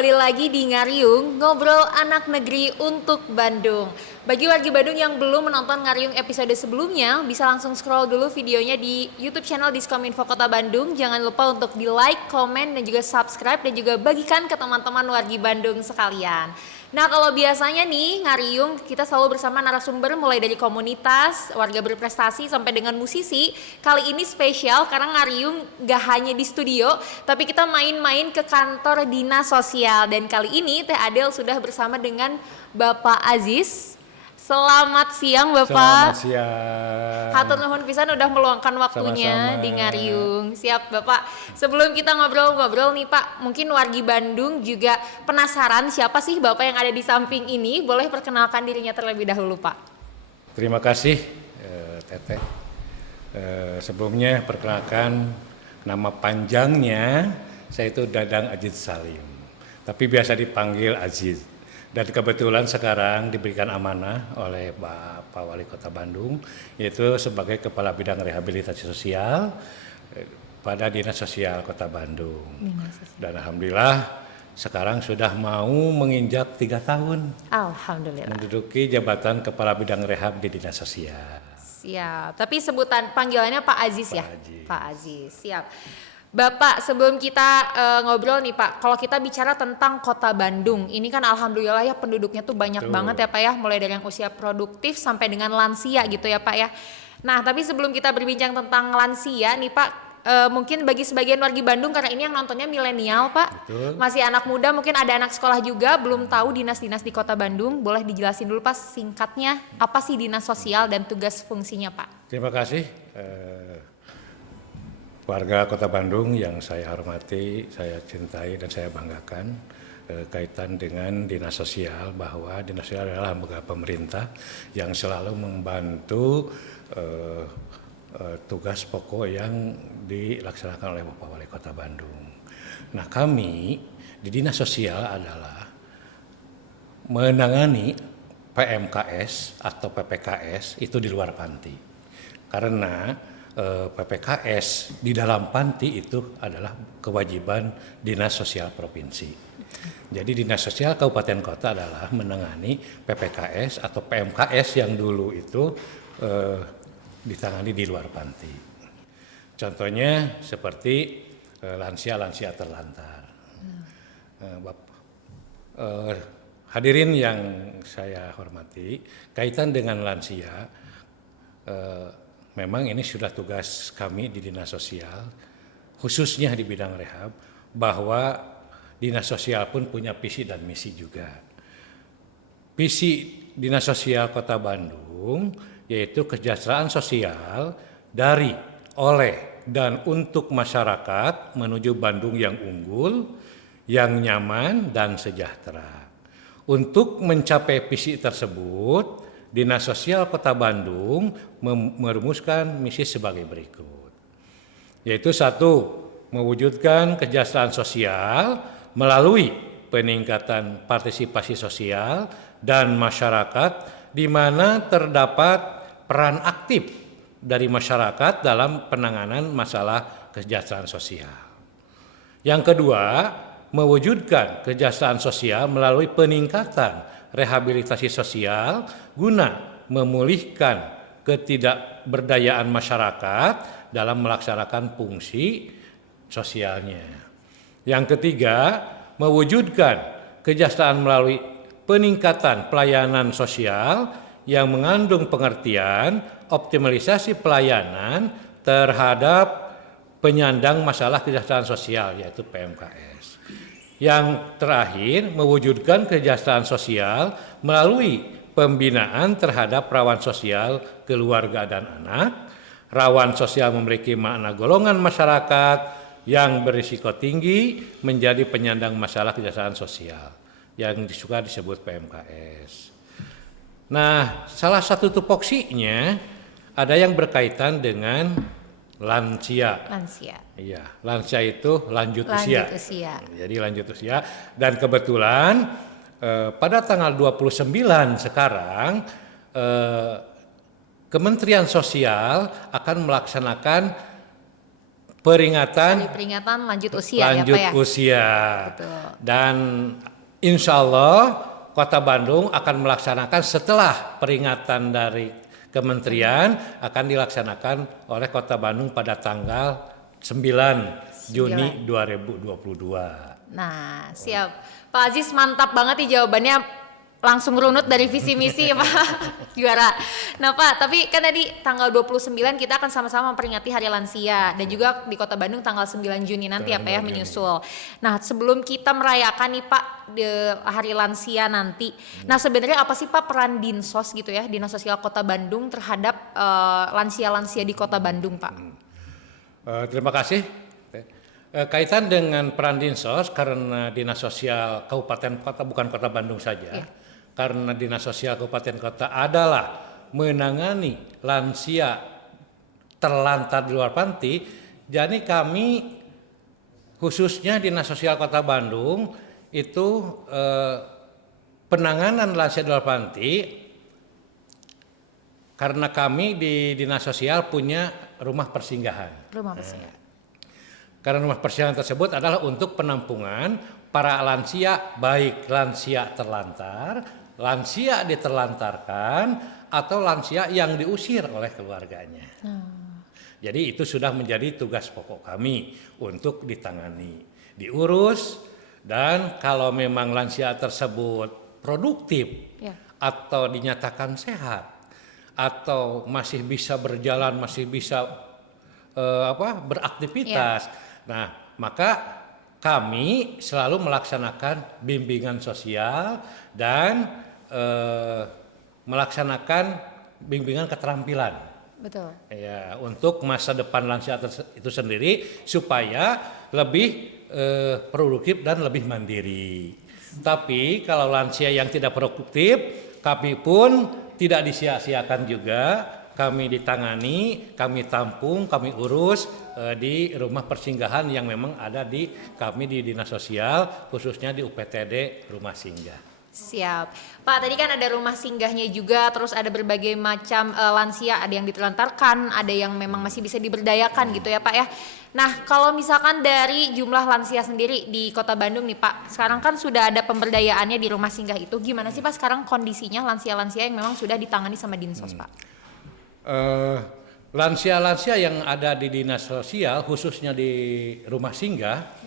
kembali lagi di Ngariung, ngobrol anak negeri untuk Bandung. Bagi warga Bandung yang belum menonton Ngariung episode sebelumnya, bisa langsung scroll dulu videonya di YouTube channel Diskominfo Kota Bandung. Jangan lupa untuk di like, komen, dan juga subscribe, dan juga bagikan ke teman-teman warga Bandung sekalian. Nah, kalau biasanya nih Ngariung kita selalu bersama narasumber mulai dari komunitas, warga berprestasi sampai dengan musisi. Kali ini spesial karena Ngariung gak hanya di studio, tapi kita main-main ke kantor dinas sosial. Dan kali ini Teh Adel sudah bersama dengan Bapak Aziz. Selamat siang Bapak. Selamat siang. Hatur nuhun pisan udah meluangkan waktunya Sama-sama. di Ngariung. Siap Bapak. Sebelum kita ngobrol-ngobrol nih Pak, mungkin wargi Bandung juga penasaran siapa sih Bapak yang ada di samping ini. Boleh perkenalkan dirinya terlebih dahulu Pak. Terima kasih Teteh. Sebelumnya perkenalkan nama panjangnya saya itu Dadang Aziz Salim. Tapi biasa dipanggil Aziz. Dan kebetulan sekarang diberikan amanah oleh Pak Wali Kota Bandung, yaitu sebagai Kepala Bidang Rehabilitasi Sosial pada Dinas Sosial Kota Bandung. Dan Alhamdulillah sekarang sudah mau menginjak 3 tahun. Alhamdulillah. Menduduki jabatan Kepala Bidang Rehab di Dinas Sosial. Siap. Tapi sebutan panggilannya Pak Aziz ya? Aziz. Pak Aziz. Siap. Bapak, sebelum kita ngobrol nih Pak, kalau kita bicara tentang Kota Bandung, ini kan alhamdulillah ya penduduknya tuh banyak banget ya Pak ya, mulai dari yang usia produktif sampai dengan lansia gitu ya Pak ya. Nah, tapi sebelum kita berbincang tentang lansia nih Pak, mungkin bagi sebagian wargi Bandung karena ini yang nontonnya milenial Pak, Betul. masih anak muda, mungkin ada anak sekolah juga belum tahu dinas-dinas di Kota Bandung, boleh dijelasin dulu Pak singkatnya apa sih dinas sosial dan tugas fungsinya Pak? Terima kasih warga Kota Bandung yang saya hormati, saya cintai dan saya banggakan kaitan dengan dinas sosial, bahwa dinas sosial adalah lembaga pemerintah yang selalu membantu tugas pokok yang dilaksanakan oleh Bapak Wali Kota Bandung. Nah, kami di dinas sosial adalah menangani PMKS atau PPKS itu di luar panti. Karena PPKS di dalam panti itu adalah kewajiban Dinas Sosial Provinsi. Jadi Dinas Sosial Kabupaten Kota adalah menangani PPKS atau PMKS yang dulu itu ditangani di luar panti. Contohnya seperti lansia-lansia terlantar. Hadirin yang saya hormati, kaitan dengan lansia, memang ini sudah tugas kami di Dinas Sosial, khususnya di bidang rehab, bahwa Dinas Sosial pun punya visi dan misi juga. Visi Dinas Sosial Kota Bandung yaitu kesejahteraan sosial dari, oleh, dan untuk masyarakat menuju Bandung yang unggul, yang nyaman, dan sejahtera. Untuk mencapai visi tersebut, Dinas Sosial Kota Bandung merumuskan misi sebagai berikut, yaitu 1. Mewujudkan kesejahteraan sosial melalui peningkatan partisipasi sosial dan masyarakat, di mana terdapat peran aktif dari masyarakat dalam penanganan masalah kesejahteraan sosial. Yang kedua, mewujudkan kesejahteraan sosial melalui peningkatan rehabilitasi sosial guna memulihkan ketidakberdayaan masyarakat dalam melaksanakan fungsi sosialnya. Yang ketiga, mewujudkan kesejahteraan melalui peningkatan pelayanan sosial yang mengandung pengertian optimalisasi pelayanan terhadap penyandang masalah kesejahteraan sosial, yaitu PMKS. Yang terakhir, mewujudkan kesejahteraan sosial melalui pembinaan terhadap rawan sosial keluarga dan anak. Rawan sosial memiliki makna golongan masyarakat yang berisiko tinggi menjadi penyandang masalah kesejahteraan sosial, yang suka disebut PMKS. Nah, salah satu tupoksinya ada yang berkaitan dengan lansia. Lansia. Iya, lansia itu lanjut usia. Usia. Jadi lanjut usia, dan kebetulan pada tanggal 29 sekarang Kementerian Sosial akan melaksanakan peringatan Hari peringatan lanjut usia lanjut ya Pak ya. usia. Betul. Dan insya Allah Kota Bandung akan melaksanakan setelah peringatan dari Kementerian akan dilaksanakan oleh Kota Bandung pada tanggal 9 Juni 2022. Nah, siap. Pak Aziz mantap banget nih jawabannya. Langsung runut dari visi misi Pak. Juara. Nah Pak, tapi kan tadi tanggal 29 kita akan sama-sama memperingati Hari Lansia. Dan juga di Kota Bandung tanggal 9 Juni nanti ya Pak ya menyusul. Nah sebelum kita merayakan nih Pak Hari Lansia nanti. Nah sebenarnya apa sih Pak peran Dinsos gitu ya, Dinas Sosial Kota Bandung terhadap lansia-lansia di Kota Bandung Pak? Terima kasih. Kaitan dengan peran Dinsos karena Dinas Sosial Kabupaten Kota bukan Kota Bandung saja. Karena Dinas Sosial Kabupaten Kota adalah menangani lansia terlantar di luar panti, jadi kami khususnya Dinas Sosial Kota Bandung itu penanganan lansia di luar panti karena kami di Dinas Sosial punya rumah persinggahan. Rumah persinggahan. Karena rumah persinggahan tersebut adalah untuk penampungan para lansia, baik lansia terlantar, lansia diterlantarkan, atau lansia yang diusir oleh keluarganya. Jadi itu sudah menjadi tugas pokok kami untuk ditangani, diurus, dan kalau memang lansia tersebut produktif atau dinyatakan sehat, atau masih bisa berjalan, masih bisa beraktivitas. Nah, maka kami selalu melaksanakan bimbingan sosial dan melaksanakan bimbingan keterampilan. Betul. Ya, untuk masa depan lansia itu sendiri supaya lebih produktif dan lebih mandiri. Tapi kalau lansia yang tidak produktif, kami pun tidak disia-siakan juga. Kami ditangani, kami tampung, kami urus di rumah persinggahan yang memang ada di kami di Dinas Sosial, khususnya di UPTD Rumah Singgah. Siap. Pak, tadi kan ada rumah singgahnya juga, terus ada berbagai macam lansia, ada yang ditelantarkan, ada yang memang masih bisa diberdayakan gitu ya Pak ya. Nah, kalau misalkan dari jumlah lansia sendiri di Kota Bandung nih Pak, sekarang kan sudah ada pemberdayaannya di rumah singgah itu. Gimana sih Pak sekarang kondisinya lansia-lansia yang memang sudah ditangani sama Dinsos Pak? Lansia-lansia yang ada di Dinas Sosial, khususnya di rumah singgah,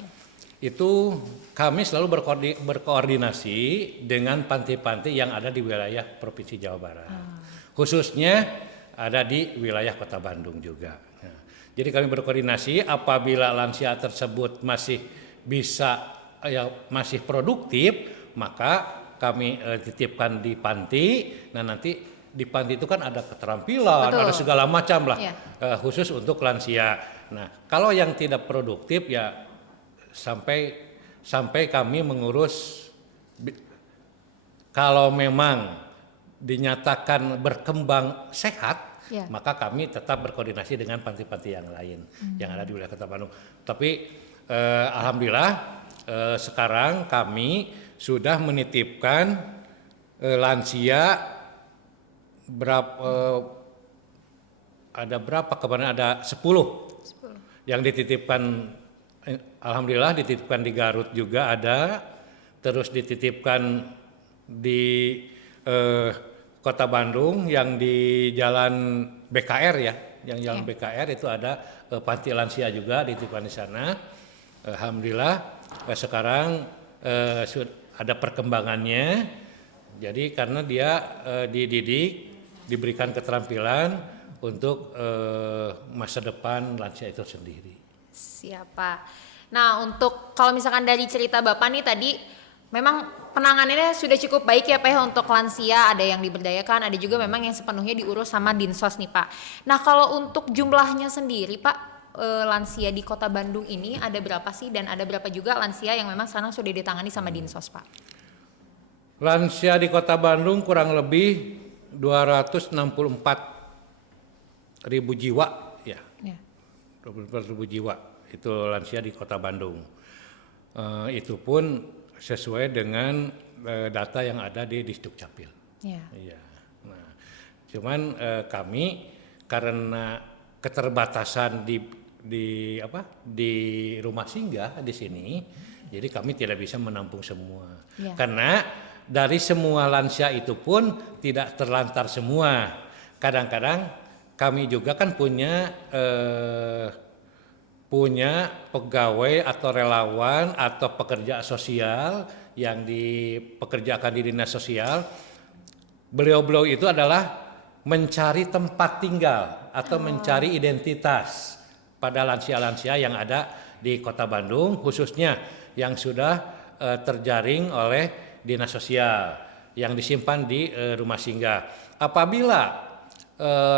itu kami selalu berkoordinasi dengan panti-panti yang ada di wilayah Provinsi Jawa Barat. Khususnya ada di wilayah Kota Bandung juga. Nah, jadi kami berkoordinasi apabila lansia tersebut masih bisa, masih produktif, maka kami titipkan di panti. Nah nanti di panti itu kan ada keterampilan, ada segala macam lah, khusus untuk lansia. Nah kalau yang tidak produktif ya sampai kami mengurus, kalau memang dinyatakan berkembang sehat, maka kami tetap berkoordinasi dengan panti-panti yang lain yang ada di wilayah Kota Bandung. Tapi alhamdulillah sekarang kami sudah menitipkan lansia kemarin ada 10 yang dititipkan. Alhamdulillah dititipkan di Garut juga ada, terus dititipkan di Kota Bandung yang di Jalan BKR ya, yang Jalan BKR itu ada panti lansia juga dititipkan di sana. Alhamdulillah sekarang ada perkembangannya. Jadi karena dia dididik, diberikan keterampilan untuk masa depan lansia itu sendiri. Siapa? Nah untuk kalau misalkan dari cerita Bapak nih tadi, memang penanganannya sudah cukup baik ya Pak ya untuk lansia, ada yang diberdayakan, ada juga memang yang sepenuhnya diurus sama Dinsos nih Pak. Nah kalau untuk jumlahnya sendiri Pak, lansia di Kota Bandung ini ada berapa sih, dan ada berapa juga lansia yang memang sekarang sudah ditangani sama Dinsos Pak? Lansia di Kota Bandung kurang lebih 264.000 jiwa ya. 24.000 jiwa itu lansia di Kota Bandung. Itu pun sesuai dengan data yang ada di Disdukcapil. Iya. Nah, cuman kami karena keterbatasan di di rumah singgah di sini. Jadi kami tidak bisa menampung semua. Ya. Karena dari semua lansia itu pun tidak terlantar semua. Kadang-kadang kami juga kan punya pegawai atau relawan atau pekerja sosial yang dipekerjakan di dinas sosial. Beliau-beliau itu adalah mencari tempat tinggal atau mencari identitas pada lansia-lansia yang ada di Kota Bandung, khususnya yang sudah terjaring oleh dinas sosial yang disimpan di rumah singgah. Apabila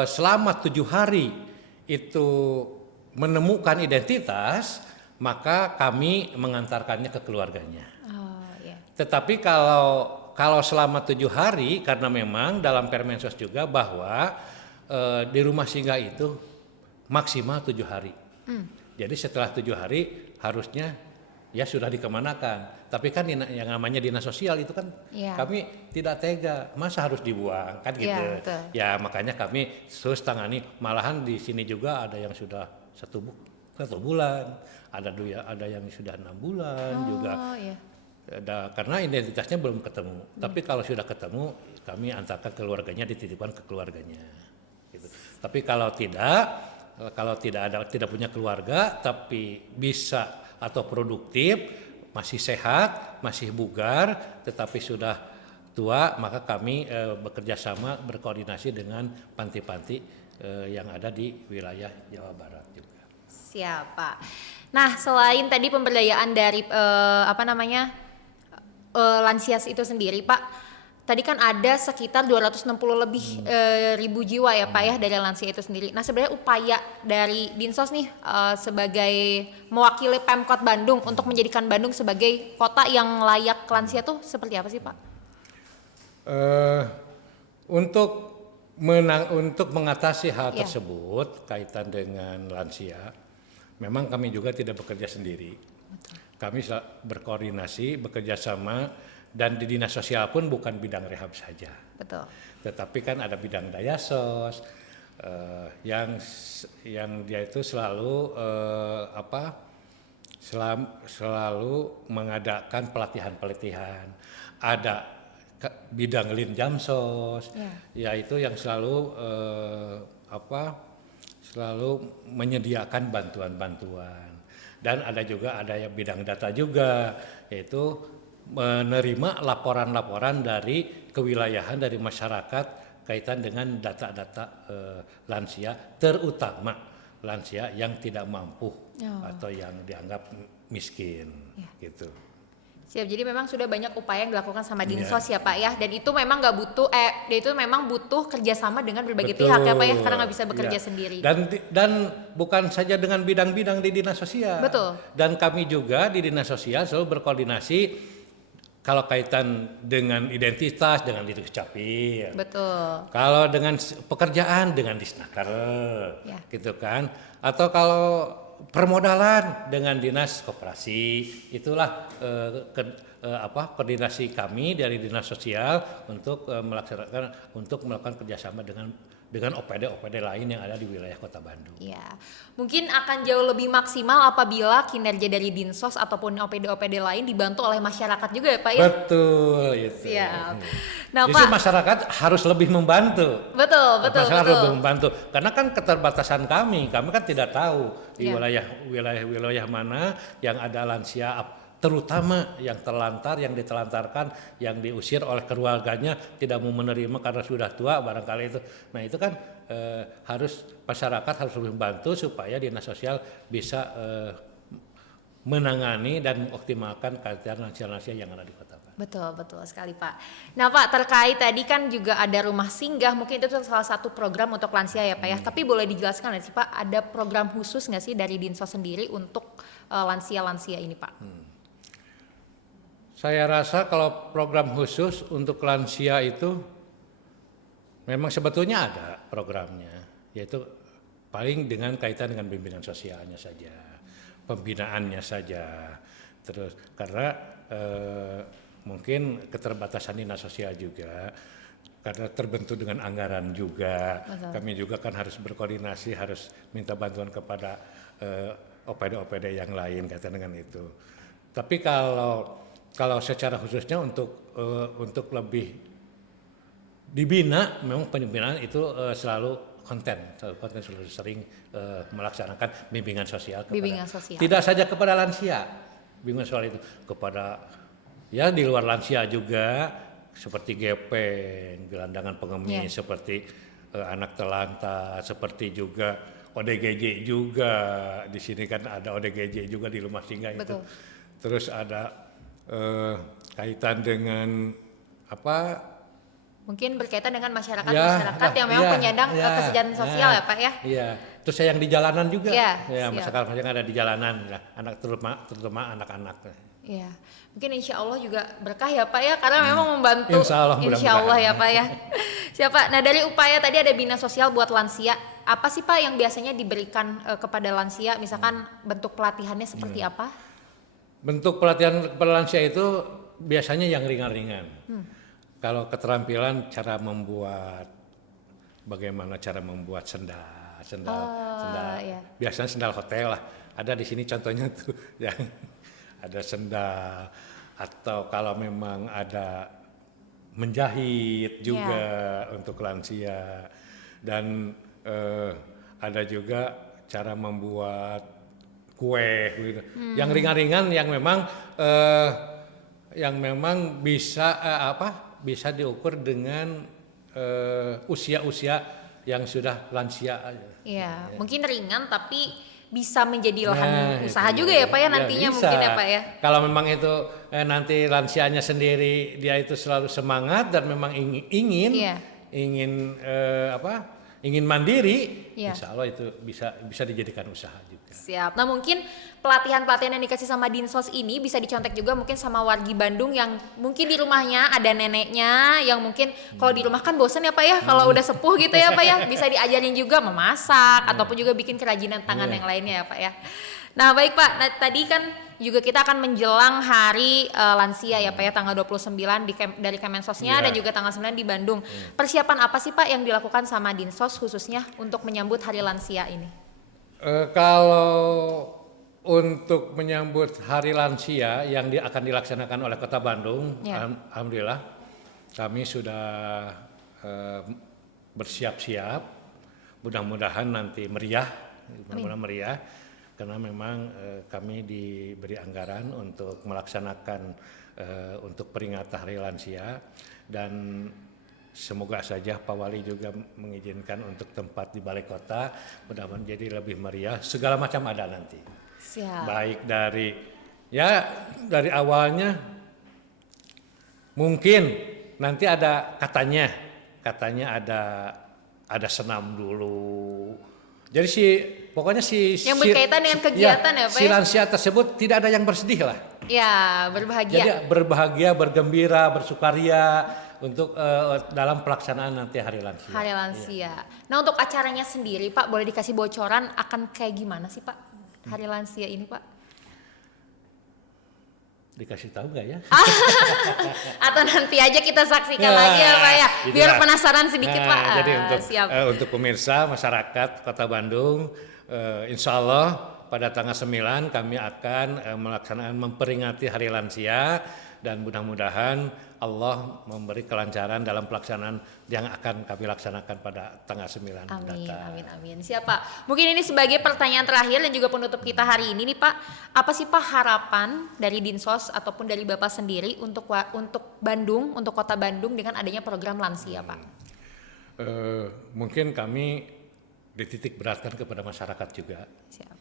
selama 7 hari itu menemukan identitas, maka kami mengantarkannya ke keluarganya. Oh, ya. Tetapi kalau selama 7 hari, karena memang dalam Permensos juga bahwa di rumah singgah itu maksimal 7 hari. Jadi setelah 7 hari harusnya ya sudah dikemanakan. Tapi kan yang namanya dinas sosial itu kan kami tidak tega, masa harus dibuang kan gitu. Ya makanya kami terus tangani. Malahan di sini juga ada yang sudah satu bulan, ada yang sudah 6 bulan juga. Iya. Karena identitasnya belum ketemu. Tapi kalau sudah ketemu, kami antarkan keluarganya, dititipkan ke keluarganya. Gitu. Tapi kalau tidak punya keluarga, tapi bisa atau produktif, masih sehat, masih bugar, tetapi sudah tua, maka kami bekerja sama, berkoordinasi dengan panti-panti yang ada di wilayah Jawa Barat juga. Siap, Pak. Nah, selain tadi pemberdayaan dari lansia itu sendiri, Pak. Tadi kan ada sekitar 260 lebih ribu jiwa ya Pak ya dari lansia itu sendiri. Nah sebenarnya upaya dari Dinsos nih sebagai mewakili Pemkot Bandung untuk menjadikan Bandung sebagai kota yang layak lansia tuh seperti apa sih Pak? Untuk mengatasi hal tersebut kaitan dengan lansia, memang kami juga tidak bekerja sendiri. Betul. Kami berkoordinasi, bekerja sama. Dan di dinas sosial pun bukan bidang rehab saja. Betul. Tetapi kan ada bidang dayasos yang dia itu selalu selalu mengadakan pelatihan. Ada bidang Linjamsos, yaitu yang selalu selalu menyediakan bantuan-bantuan. Dan ada bidang data juga, yaitu menerima laporan-laporan dari kewilayahan dari masyarakat kaitan dengan data-data lansia, terutama lansia yang tidak mampu atau yang dianggap miskin, gitu. Siap, jadi memang sudah banyak upaya yang dilakukan sama Dinsos ya Pak ya, dan itu memang butuh kerjasama dengan berbagai pihak ya Pak ya, karena nggak bisa bekerja sendiri. Dan bukan saja dengan bidang-bidang di dinas sosial. Betul. Dan kami juga di dinas sosial selalu berkoordinasi. Kalau kaitan dengan identitas dengan Dinas Capil. Betul. Kalau dengan pekerjaan dengan Disnaker, gitu kan. Atau kalau permodalan dengan Dinas Koperasi, itulah koordinasi kami dari Dinas Sosial untuk melakukan kerjasama dengan OPD lain yang ada di wilayah Kota Bandung. Ya, mungkin akan jauh lebih maksimal apabila kinerja dari Dinsos ataupun OPD lain dibantu oleh masyarakat juga ya Pak ya? Betul, itu. Siap. Nah, justru Pak, masyarakat harus lebih membantu. Betul. Masyarakat harus lebih membantu, karena kan keterbatasan kami kan tidak tahu di wilayah mana yang ada lansia, terutama yang terlantar, yang ditelantarkan, yang diusir oleh keluarganya, tidak mau menerima karena sudah tua barangkali itu. Nah itu kan masyarakat harus lebih membantu supaya dinas sosial bisa menangani dan mengoptimalkan keadaan lansia-lansia yang ada di Kota Bandung. Betul sekali Pak. Nah Pak, terkait tadi kan juga ada rumah singgah, mungkin itu salah satu program untuk lansia ya Pak ya. Tapi boleh dijelaskan nggak sih Pak, ada program khusus nggak sih dari Dinsos sendiri untuk lansia-lansia ini Pak? Saya rasa kalau program khusus untuk lansia itu memang sebetulnya ada programnya, yaitu paling dengan kaitan dengan bimbingan sosialnya saja, pembinaannya saja. Terus karena mungkin keterbatasan dinas sosial juga, karena terbentuk dengan anggaran juga. Betul. Kami juga kan harus berkoordinasi, harus minta bantuan kepada OPD-OPD yang lain kaitan dengan itu. Tapi kalau secara khususnya untuk lebih dibina, memang pembinaan itu selalu selalu sering melaksanakan bimbingan sosial tidak saja kepada lansia, bimbingan soal itu kepada ya di luar lansia juga seperti gepeng, gelandangan pengemis, seperti anak telantar, seperti juga ODGJ juga. Di sini kan ada ODGJ juga di rumah singgah itu. Terus ada kaitan dengan mungkin berkaitan dengan masyarakat yang memang penyandang kesejahteraan sosial ya Pak ya. Iya. Terus yang di jalanan juga. Masyarakat yang ada di jalanan, anak terutama anak-anak. Iya. Mungkin insya Allah juga berkah ya Pak ya, karena memang membantu. Insya Allah ya Pak ya. Siapa? Nah dari upaya tadi ada bina sosial buat lansia. Apa sih Pak yang biasanya diberikan kepada lansia? Misalkan bentuk pelatihannya seperti apa? Bentuk pelatihan kepada lansia itu biasanya yang ringan-ringan. Kalau keterampilan bagaimana cara membuat sendal. Iya. Biasanya sendal hotel lah. Ada di sini contohnya tuh yang ada sendal, atau kalau memang ada menjahit juga untuk lansia, dan ada juga cara membuat kue gitu. Yang ringan-ringan yang memang bisa diukur dengan usia-usia yang sudah lansia aja. Iya, mungkin ringan tapi bisa menjadi lahan usaha juga ya Pak ya nantinya bisa. Mungkin ya Pak ya. Kalau memang itu nanti lansianya sendiri dia itu selalu semangat dan memang ingin mandiri, insya Allah itu bisa dijadikan usaha juga. Siap. Nah mungkin pelatihan-pelatihan yang dikasih sama Dinsos ini bisa dicontek juga mungkin sama wargi Bandung yang mungkin di rumahnya ada neneknya yang mungkin kalau di rumah kan bosen ya Pak ya, kalau udah sepuh gitu ya Pak ya, bisa diajarin juga memasak ataupun juga bikin kerajinan tangan yang lainnya ya Pak ya. Nah baik Pak, tadi kan juga kita akan menjelang hari lansia ya Pak ya, tanggal 29 dari Kemensosnya dan juga tanggal 9 di Bandung. Persiapan apa sih Pak yang dilakukan sama Dinsos khususnya untuk menyambut hari lansia ini? Kalau untuk menyambut hari lansia yang akan dilaksanakan oleh Kota Bandung, alhamdulillah kami sudah bersiap-siap. Mudah-mudahan nanti meriah, karena memang kami diberi anggaran untuk melaksanakan untuk peringatan hari lansia, dan semoga saja Pak Wali juga mengizinkan untuk tempat di balai kota, mudah-mudahan jadi lebih meriah, segala macam ada nanti. Siap. Baik dari awalnya mungkin nanti ada katanya ada senam dulu. Jadi pokoknya yang berkaitan dengan kegiatan ya Pak. Si lansia tersebut tidak ada yang bersedih lah. Ya, berbahagia. Jadi berbahagia, bergembira, bersukaria untuk dalam pelaksanaan nanti hari lansia. Hari lansia. Nah untuk acaranya sendiri Pak, boleh dikasih bocoran akan kayak gimana sih Pak hari lansia ini Pak? Dikasih tahu nggak ya? Atau nanti aja kita saksikan lagi ya Pak ya, biar penasaran sedikit Pak. Jadi untuk pemirsa masyarakat Kota Bandung, insya Allah pada tanggal 9 kami akan melaksanakan memperingati Hari Lansia, dan mudah-mudahan Allah memberi kelancaran dalam pelaksanaan yang akan kami laksanakan pada tanggal 9 mendatang. Amin. Siap Pak. Mungkin ini sebagai pertanyaan terakhir dan juga penutup kita hari ini nih Pak. Apa sih Pak harapan dari Dinsos ataupun dari Bapak sendiri untuk Bandung, untuk Kota Bandung dengan adanya program lansia Pak? Mungkin kami dititik beratkan kepada masyarakat juga. Siap.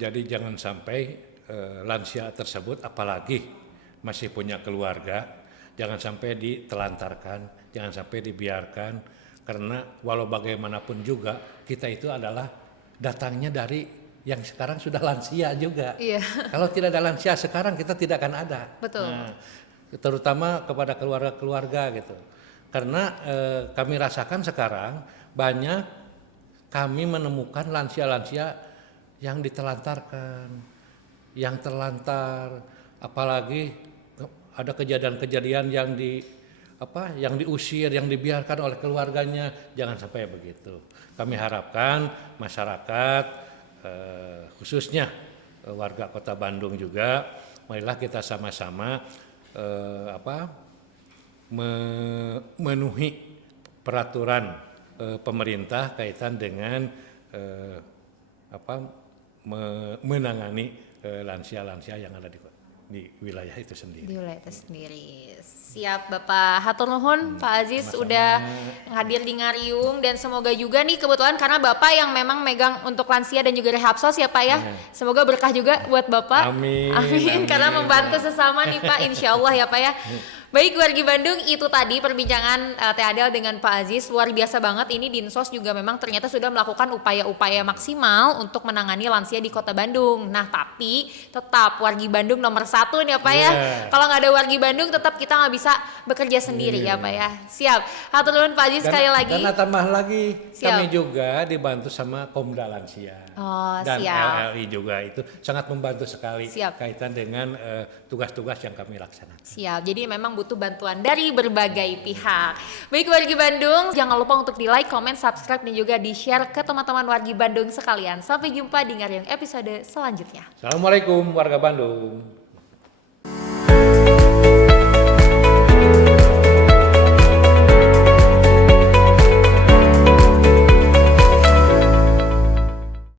Jadi jangan sampai lansia tersebut apalagi masih punya keluarga, jangan sampai ditelantarkan, jangan sampai dibiarkan, karena walau bagaimanapun juga kita itu adalah datangnya dari yang sekarang sudah lansia juga. Iya. Kalau tidak ada lansia sekarang kita tidak akan ada. Betul. Nah, terutama kepada keluarga-keluarga gitu. Karena kami rasakan sekarang banyak kami menemukan lansia-lansia yang ditelantarkan, yang terlantar, apalagi ada kejadian-kejadian yang diusir, yang dibiarkan oleh keluarganya. Jangan sampai begitu. Kami harapkan masyarakat khususnya warga Kota Bandung juga, marilah kita sama-sama memenuhi peraturan pemerintah kaitan dengan menangani lansia-lansia yang ada di wilayah itu sendiri. Di wilayah itu sendiri. Siap Bapak, hatur nuhun Pak Aziz udah hadir di Ngariung, dan semoga juga nih kebetulan karena Bapak yang memang megang untuk lansia dan juga Rehabsos ya Pak ya. Semoga berkah juga buat Bapak. Amin. Karena membantu sesama nih Pak, insya Allah ya Pak ya. Baik wargi Bandung, itu tadi perbincangan Teh Adel dengan Pak Aziz. Luar biasa banget, ini Dinsos juga memang ternyata sudah melakukan upaya-upaya maksimal untuk menangani lansia di Kota Bandung. Nah tapi tetap wargi Bandung nomor 1 nih ya Pak ya. Kalau nggak ada wargi Bandung tetap kita nggak bisa bekerja sendiri ya Pak ya. Siap, hatur nuhun Pak Aziz sekali lagi. Karena tambah lagi, kami juga dibantu sama Komda Lansia. Dan siap. LLI juga itu sangat membantu sekali kaitan dengan tugas-tugas yang kami laksanakan. Siap, jadi memang butuh bantuan dari berbagai pihak. Baik wargi Bandung, jangan lupa untuk di like, comment, subscribe, dan juga di share ke teman-teman wargi Bandung sekalian. Sampai jumpa di Ngariung episode selanjutnya. Assalamualaikum warga Bandung.